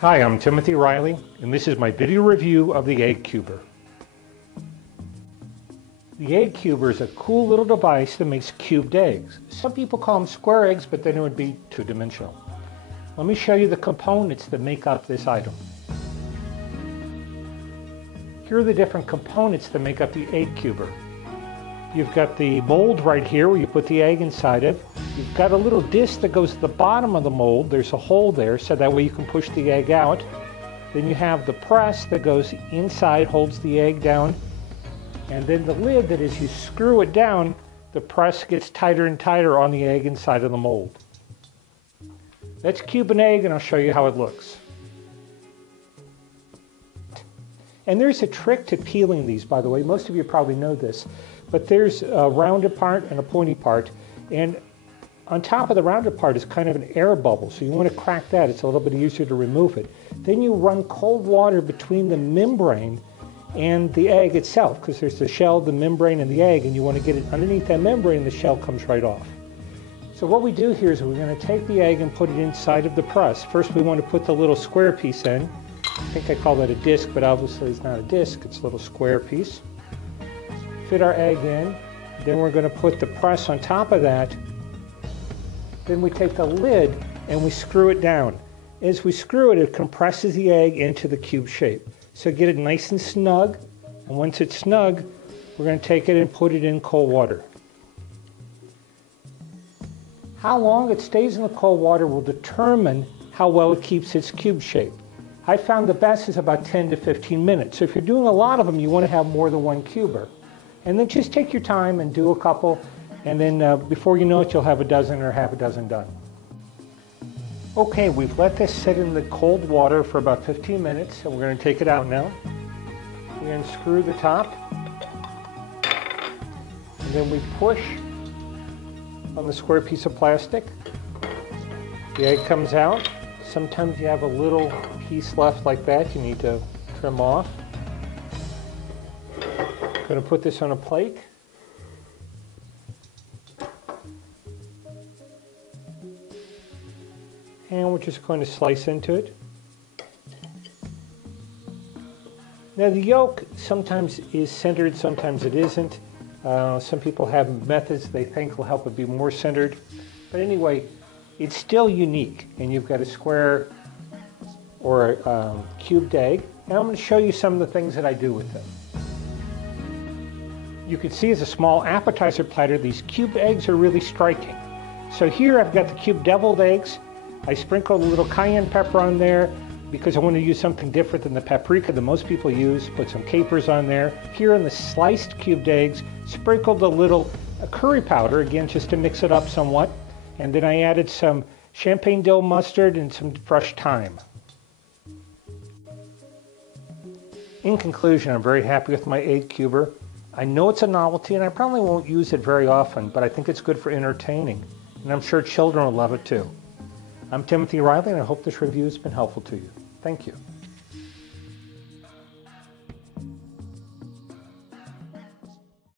Hi, I'm Timothy Riley, and this is my video review of the egg cuber. The egg cuber is a cool little device that makes cubed eggs. Some people call them square eggs, but then it would be two-dimensional. Let me show you the components that make up this item. Here are the different components that make up the egg cuber. You've got the mold right here where you put the egg inside of. You've got a little disc that goes to the bottom of the mold. There's a hole there so that way you can push the egg out. Then you have the press that goes inside, holds the egg down. And then the lid that as you screw it down, the press gets tighter and tighter on the egg inside of the mold. Let's cube an egg and I'll show you how it looks. And there's a trick to peeling these, by the way. Most of you probably know this. But there's a rounded part and a pointy part. And on top of the rounded part is kind of an air bubble. So you want to crack that. It's a little bit easier to remove it. Then you run cold water between the membrane and the egg itself, because there's the shell, the membrane, and the egg, and you want to get it underneath that membrane, and the shell comes right off. So what we do here is we're going to take the egg and put it inside of the press. First we want to put the little square piece in. I think I call that a disc, but obviously it's not a disc, it's a little square piece. Fit our egg in, then we're going to put the press on top of that. Then we take the lid and we screw it down. As we screw it, it compresses the egg into the cube shape. So get it nice and snug, and once it's snug, we're going to take it and put it in cold water. How long it stays in the cold water will determine how well it keeps its cube shape. I found the best is about 10 to 15 minutes. So if you're doing a lot of them, you want to have more than one cuber. And then just take your time and do a couple, and then before you know it, you'll have a dozen or half a dozen done. Okay, we've let this sit in the cold water for about 15 minutes, and we're going to take it out now. We're going to screw the top, and then we push on the square piece of plastic. The egg comes out. Sometimes you have a little piece left like that you need to trim off. Going to put this on a plate. And we're just going to slice into it. Now the yolk sometimes is centered, sometimes it isn't. Some people have methods they think will help it be more centered. But anyway, it's still unique. And you've got a square or a cubed egg. And I'm going to show you some of the things that I do with them. You can see as a small appetizer platter, these cubed eggs are really striking. So here I've got the cubed deviled eggs. I sprinkled a little cayenne pepper on there because I want to use something different than the paprika that most people use. Put some capers on there. Here in the sliced cubed eggs, sprinkled a little curry powder, again just to mix it up somewhat. And then I added some champagne dill mustard and some fresh thyme. In conclusion, I'm very happy with my egg cuber. I know it's a novelty and I probably won't use it very often, but I think it's good for entertaining. And I'm sure children will love it too. I'm Timothy Riley and I hope this review has been helpful to you. Thank you.